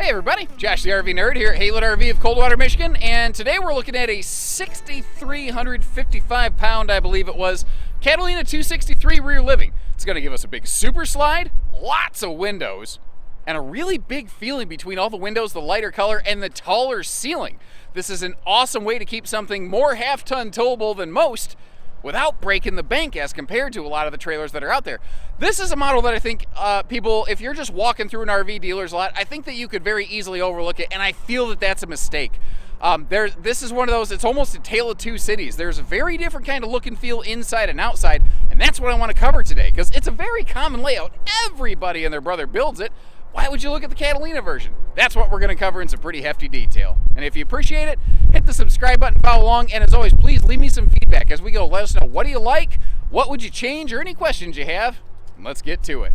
Hey everybody, Josh the RV Nerd here at Haylet RV of Coldwater, Michigan, and today we're looking at a 6,355 pound, I believe it was, Catalina 263 rear living. It's going to give us a big super slide, lots of windows, and a really big feeling between all the windows, the lighter color, and the taller ceiling. This is an awesome way to keep something more half-ton towable than most without breaking the bank as compared to a lot of the trailers that are out there. This is a model that I think people, if you're just walking through an RV dealer's lot, I think that you could very easily overlook it, and I feel that that's a mistake. This is one of those, it's almost a tale of two cities. There's a very different kind of look and feel inside and outside, and that's what I want to cover today, because it's a very common layout. Everybody and their brother builds it. Why would you look at the Catalina version? That's what we're going to cover in some pretty hefty detail. And if you appreciate it, hit the subscribe button, follow along, and as always, please leave me some feedback as we go. Let us know, what do you like, what would you change, or any questions you have. And let's get to it.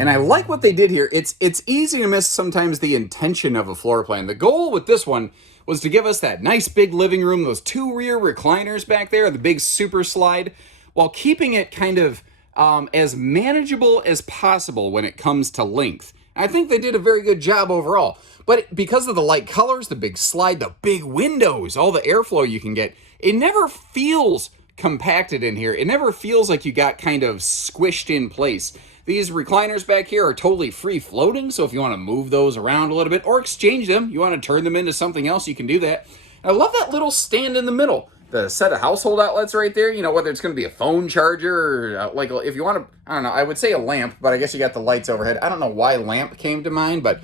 And I like what they did here. It's easy to miss sometimes the intention of a floor plan. The goal with this one was to give us that nice big living room, those two rear recliners back there, the big super slide, while keeping it kind of as manageable as possible when it comes to length. I think they did a very good job overall. But because of the light colors, the big slide, the big windows, all the airflow you can get, it never feels compacted in here. It never feels like you got kind of squished in place. These recliners back here are totally free floating, so if you want to move those around a little bit or exchange them, you want to turn them into something else, you can do that. I love that little stand in the middle. The set of household outlets right there, you know, whether it's going to be a phone charger or like if you want to, I don't know, I would say a lamp, but I guess you got the lights overhead. I don't know why lamp came to mind, but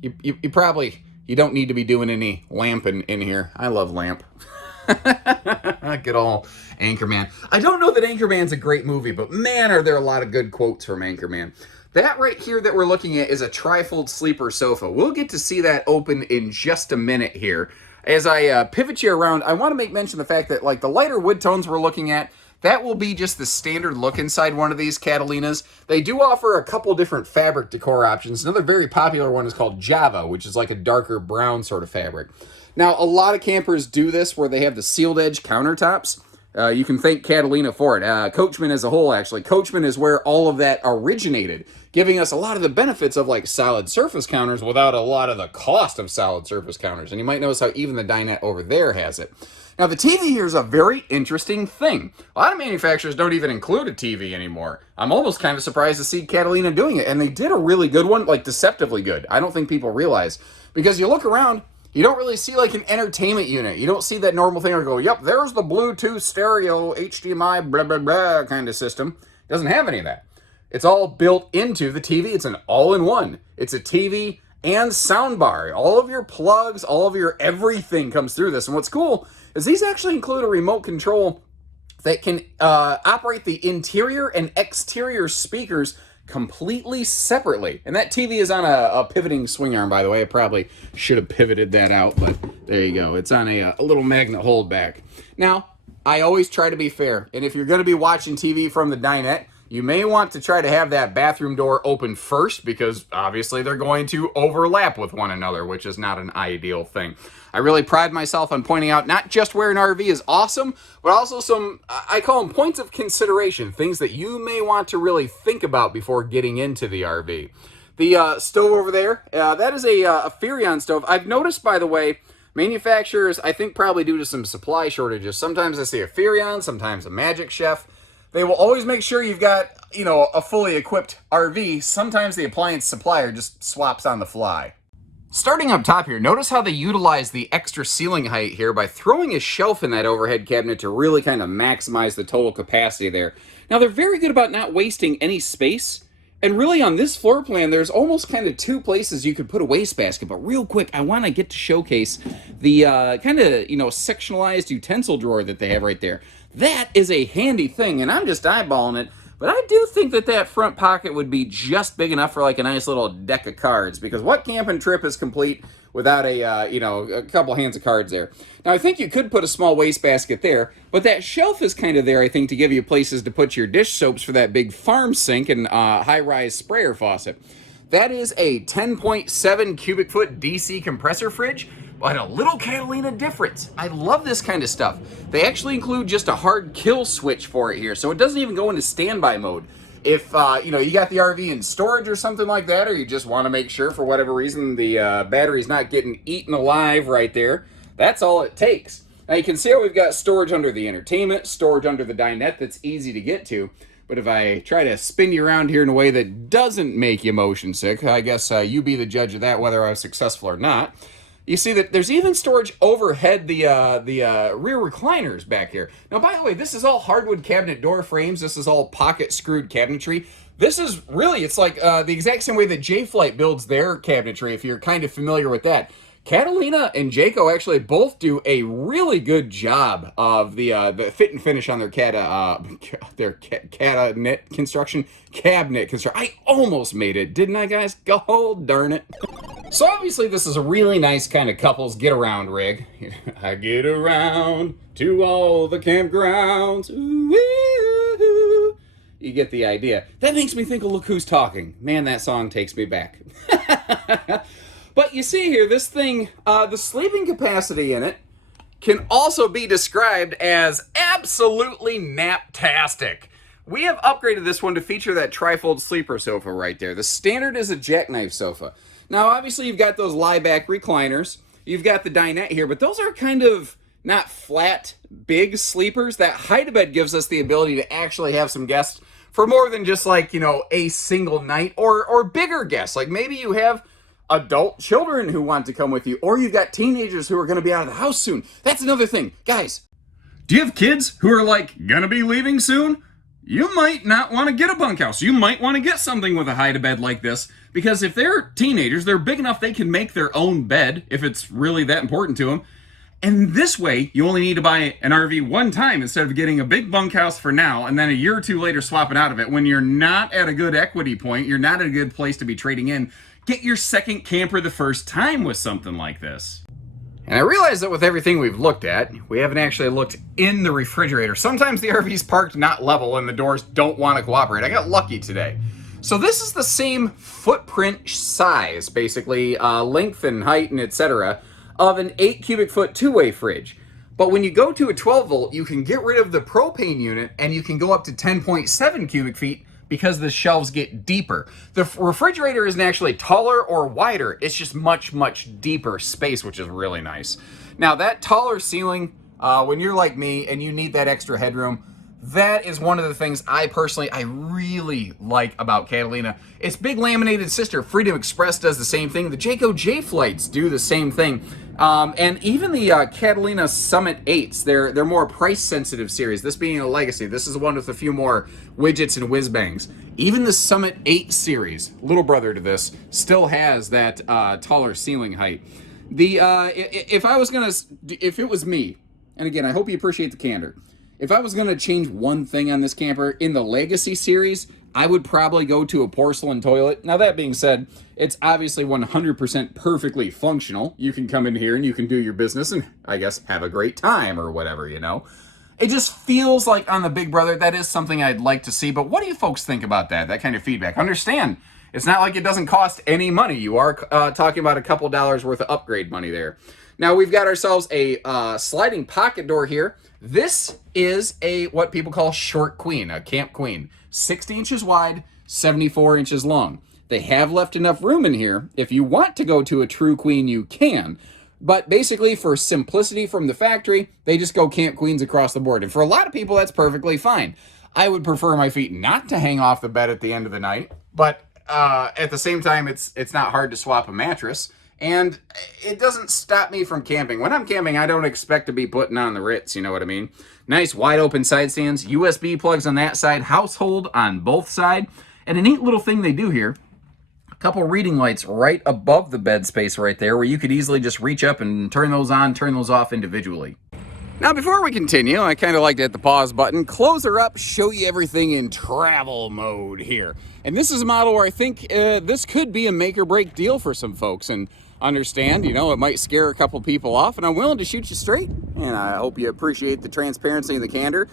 you probably, you don't need to be doing any lamping in here. I love lamp. Good old Anchorman. I don't know that Anchorman's a great movie, but man, are there a lot of good quotes from Anchorman. That right here that we're looking at is a trifold sleeper sofa. We'll get to see that open in just a minute here. As I pivot you around, I want to make mention of the fact that like the lighter wood tones we're looking at, that will be just the standard look inside one of these Catalinas. They do offer a couple different fabric decor options. Another very popular one is called Java, which is like a darker brown sort of fabric. Now, a lot of campers do this where they have the sealed edge countertops. You can thank Catalina for it. Coachmen as a whole, actually. Coachmen is where all of that originated, giving us a lot of the benefits of like solid surface counters without a lot of the cost of solid surface counters. And you might notice how even the dinette over there has it. Now, the TV here is a very interesting thing. A lot of manufacturers don't even include a TV anymore. I'm almost kind of surprised to see Catalina doing it. And they did a really good one, like deceptively good. I don't think people realize. Because you look around, you don't really see like an entertainment unit. You don't see that normal thing where you go, yep, there's the Bluetooth stereo HDMI blah, blah, blah kind of system. It doesn't have any of that. It's all built into the TV. It's an all-in-one. It's a TV and soundbar. All of your plugs, all of your everything comes through this. And what's cool is these actually include a remote control that can operate the interior and exterior speakers completely separately. And that TV is on a pivoting swing arm, by the way. I probably should have pivoted that out, but there you go. It's on a little magnet hold back. Now, I always try to be fair. And if you're going to be watching TV from the dinette, you may want to try to have that bathroom door open first because obviously they're going to overlap with one another, which is not an ideal thing. I really pride myself on pointing out not just where an RV is awesome, but also some, I call them points of consideration, things that you may want to really think about before getting into the RV. The stove over there, that is a Furrion stove. I've noticed, by the way, manufacturers, I think probably due to some supply shortages, sometimes I see a Furrion, sometimes a Magic Chef. They will always make sure you've got, you know, a fully equipped RV. Sometimes the appliance supplier just swaps on the fly. Starting up top here, notice how they utilize the extra ceiling height here by throwing a shelf in that overhead cabinet to really kind of maximize the total capacity there. Now, they're very good about not wasting any space. And really on this floor plan, there's almost kind of two places you could put a wastebasket. But real quick, I want to get to showcase the kind of, you know, sectionalized utensil drawer that they have right there. That is a handy thing, and I'm just eyeballing it. But I do think that that front pocket would be just big enough for like a nice little deck of cards. Because what camping trip is complete without a, you know, a couple hands of cards there? Now, I think you could put a small wastebasket there, but that shelf is kind of there, I think, to give you places to put your dish soaps for that big farm sink and high-rise sprayer faucet. That is a 10.7 cubic foot DC compressor fridge, but a little Catalina difference. I love this kind of stuff. They actually include just a hard kill switch for it here, so it doesn't even go into standby mode. If, you know, you got the RV in storage or something like that, or you just want to make sure for whatever reason the battery's not getting eaten alive right there, that's all it takes. Now you can see how we've got storage under the entertainment, storage under the dinette that's easy to get to. But if I try to spin you around here in a way that doesn't make you motion sick, I guess you be the judge of that, whether I was successful or not. You see that there's even storage overhead the rear recliners back here. Now, by the way, this is all hardwood cabinet door frames. This is all pocket screwed cabinetry. This is really, it's like the exact same way that J-Flight builds their cabinetry, if you're kind of familiar with that. Catalina and Jayco actually both do a really good job of the fit and finish on their cabinet construction. I almost made it, didn't I, guys? God darn it. So obviously this is a really nice kind of couples get around rig. I get around to all the campgrounds. Ooh, you get the idea. That makes me think of Look Who's Talking. Man, that song takes me back. But you see here, this thing, the sleeping capacity in it can also be described as absolutely naptastic. We have upgraded this one to feature that trifold sleeper sofa right there. The standard is a jackknife sofa. Now, obviously, you've got those lie-back recliners. You've got the dinette here, but those are kind of not flat, big sleepers. That hide-a-bed gives us the ability to actually have some guests for more than just, like, you know, a single night, or bigger guests. Like, maybe you have adult children who want to come with you, or you've got teenagers who are going to be out of the house soon. That's another thing. Guys, do you have kids who are, like, gonna be leaving soon? You might not want to get a bunkhouse. You might want to get something with a hide-a-bed like this, because if they're teenagers, they're big enough they can make their own bed, if it's really that important to them. And this way, you only need to buy an RV one time instead of getting a big bunkhouse for now, and then a year or two later swapping out of it. When you're not at a good equity point, you're not at a good place to be trading in, get your second camper the first time with something like this. And I realize that with everything we've looked at, we haven't actually looked in the refrigerator. Sometimes the RV's parked not level and the doors don't want to cooperate. I got lucky today. So this is the same footprint size, basically, length and height and etc., of an 8 cubic foot two-way fridge. But when you go to a 12 volt, you can get rid of the propane unit and you can go up to 10.7 cubic feet because the shelves get deeper. The refrigerator isn't actually taller or wider, it's just much, much deeper space, which is really nice. Now that taller ceiling, when you're like me and you need that extra headroom, that is one of the things I really like about Catalina. Its big laminated sister, Freedom Express, does the same thing. The Jayco J-Flights do the same thing. And even the Catalina Summit 8s, they're more price-sensitive series. This being a legacy, this is the one with a few more widgets and whiz-bangs. Even the Summit 8 series, little brother to this, still has that taller ceiling height. If it was me, and again, I hope you appreciate the candor, if I was going to change one thing on this camper in the Legacy series, I would probably go to a porcelain toilet. Now, that being said, it's obviously 100% perfectly functional. You can come in here and you can do your business and, I guess, have a great time or whatever, you know. It just feels like on the Big Brother, that is something I'd like to see. But what do you folks think about that kind of feedback? Understand, it's not like it doesn't cost any money. You are talking about a couple dollars worth of upgrade money there. Now, we've got ourselves a sliding pocket door here. This is what people call short queen, a camp queen. 60 inches wide, 74 inches long. They have left enough room in here. If you want to go to a true queen, you can. But basically, for simplicity from the factory, they just go camp queens across the board. And for a lot of people, that's perfectly fine. I would prefer my feet not to hang off the bed at the end of the night. But at the same time, it's not hard to swap a mattress. And it doesn't stop me from camping. When I'm camping, I don't expect to be putting on the Ritz, you know what I mean? Nice wide open side stands, USB plugs on that side, household on both sides. And a neat little thing they do here, a couple reading lights right above the bed space right there, where you could easily just reach up and turn those on, turn those off individually. Now, before we continue, I kind of like to hit the pause button, close her up, show you everything in travel mode here. And this is a model where I think this could be a make or break deal for some folks. And understand, you know, it might scare a couple people off, and I'm willing to shoot you straight. And I hope you appreciate the transparency and the candor.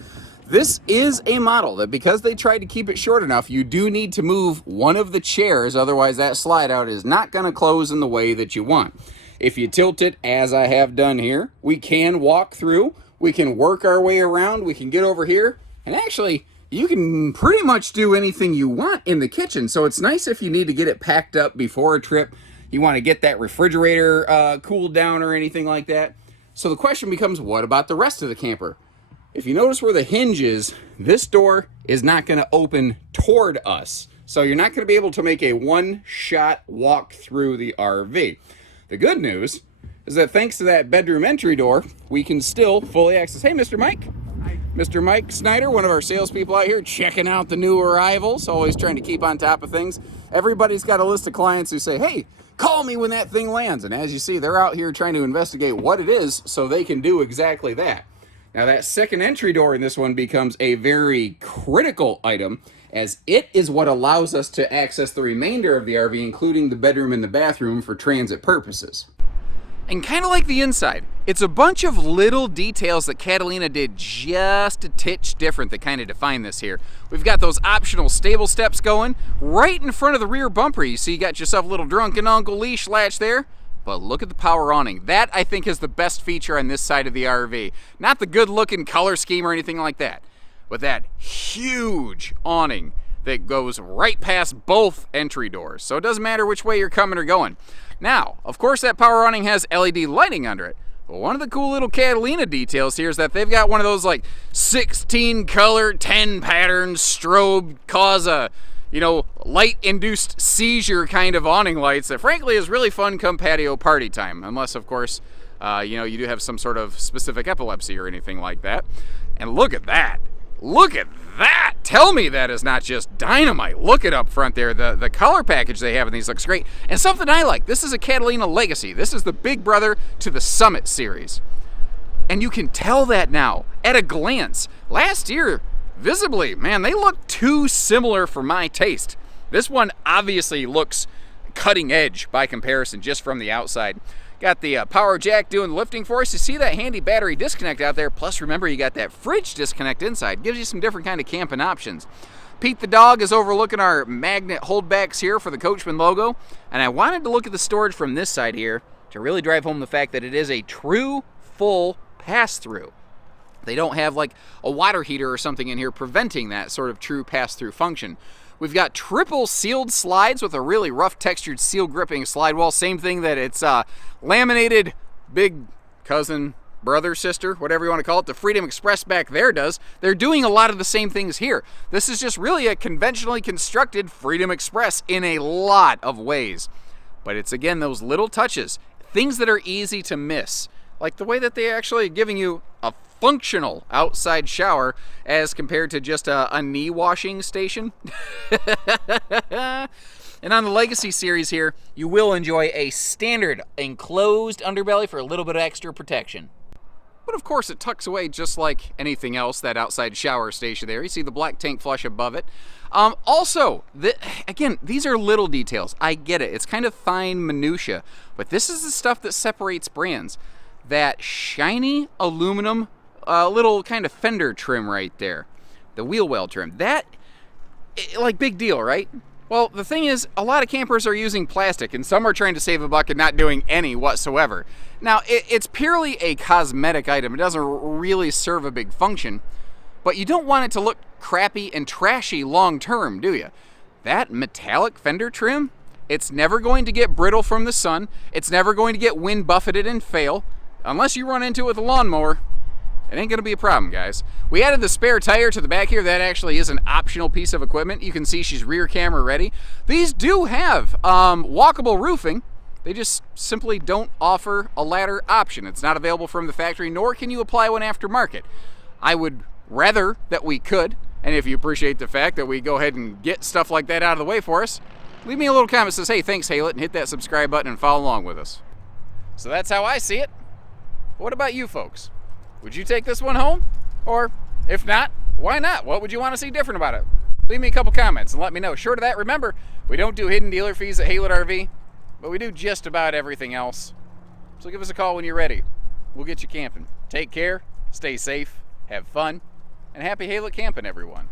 This is a model that, because they tried to keep it short enough, you do need to move one of the chairs, otherwise that slide out is not going to close in the way that you want. If you tilt it, as I have done here, we can walk through, we can work our way around, we can get over here, and actually, you can pretty much do anything you want in the kitchen. So it's nice if you need to get it packed up before a trip. You want to get that refrigerator cooled down or anything like that. So the question becomes, what about the rest of the camper? If you notice where the hinge is, this door is not going to open toward us. So you're not going to be able to make a one-shot walk through the RV. The good news is that thanks to that bedroom entry door, we can still fully access. Hey, Mr. Mike. Hi. Mr. Mike Snyder, one of our salespeople out here, checking out the new arrivals, always trying to keep on top of things. Everybody's got a list of clients who say, hey, call me when that thing lands. And as you see, they're out here trying to investigate what it is so they can do exactly that. Now, that second entry door in this one becomes a very critical item, as it is what allows us to access the remainder of the RV, including the bedroom and the bathroom, for transit purposes. And kind of like the inside, it's a bunch of little details that Catalina did just a titch different that kind of define this here. We've got those optional stable steps going right in front of the rear bumper. You see you got yourself a little drunken uncle leash latch there. But look at the power awning. That, I think, is the best feature on this side of the RV. Not the good-looking color scheme or anything like that, but that huge awning that goes right past both entry doors. So it doesn't matter which way you're coming or going. Now, of course, that power awning has LED lighting under it. But one of the cool little Catalina details here is that they've got one of those, like, 16 color, 10 pattern strobe cause a, light-induced seizure kind of awning lights that frankly is really fun come patio party time. Unless, of course, you do have some sort of specific epilepsy or anything like that. And look at that. Look at that. Tell me that is not just dynamite. Look it up front there. The color package they have in these looks great. And something I like, this is a Catalina Legacy. This is the big brother to the Summit series. And you can tell that now at a glance. Last year, visibly, man, they look too similar for my taste. This one obviously looks cutting edge by comparison just from the outside. Got the power jack doing the lifting for us. You see that handy battery disconnect out there. Plus, remember, you got that fridge disconnect inside. Gives you some different kind of camping options. Pete the dog is overlooking our magnet holdbacks here for the Coachmen logo. And I wanted to look at the storage from this side here to really drive home the fact that it is a true full pass-through. They don't have like a water heater or something in here preventing that sort of true pass-through function. We've got triple sealed slides with a really rough textured seal gripping slide wall. Same thing that it's laminated big cousin, brother, sister, whatever you want to call it. The Freedom Express back there does. They're doing a lot of the same things here. This is just really a conventionally constructed Freedom Express in a lot of ways. But it's, again, those little touches, things that are easy to miss. Like the way that they actually are giving you a functional outside shower as compared to just a knee washing station. And on the Legacy series here, you will enjoy a standard enclosed underbelly for a little bit of extra protection. But of course it tucks away just like anything else, that outside shower station there. You see the black tank flush above it. Also, again, these are little details. I get it. It's kind of fine minutia. But this is the stuff that separates brands. That shiny aluminum little kind of fender trim right there. The wheel well trim. That, like, big deal, right? Well, the thing is, a lot of campers are using plastic, and some are trying to save a buck and not doing any whatsoever. Now, it's purely a cosmetic item. It doesn't really serve a big function, but you don't want it to look crappy and trashy long term, do you? That metallic fender trim, it's never going to get brittle from the sun. It's never going to get wind buffeted and fail. Unless you run into it with a lawnmower, it ain't gonna be a problem, guys. We added the spare tire to the back here. That actually is an optional piece of equipment. You can see she's rear camera ready. These do have walkable roofing. They just simply don't offer a ladder option. It's not available from the factory, nor can you apply one aftermarket. I would rather that we could, and if you appreciate the fact that we go ahead and get stuff like that out of the way for us, leave me a little comment that says, hey, thanks, Haylett, and hit that subscribe button and follow along with us. So that's how I see it. What about you folks? Would you take this one home? Or if not, why not? What would you want to see different about it? Leave me a couple comments and let me know. Short of that, remember, we don't do hidden dealer fees at Haylett RV, but we do just about everything else. So give us a call when you're ready. We'll get you camping. Take care, stay safe, have fun, and happy Haylett camping, everyone.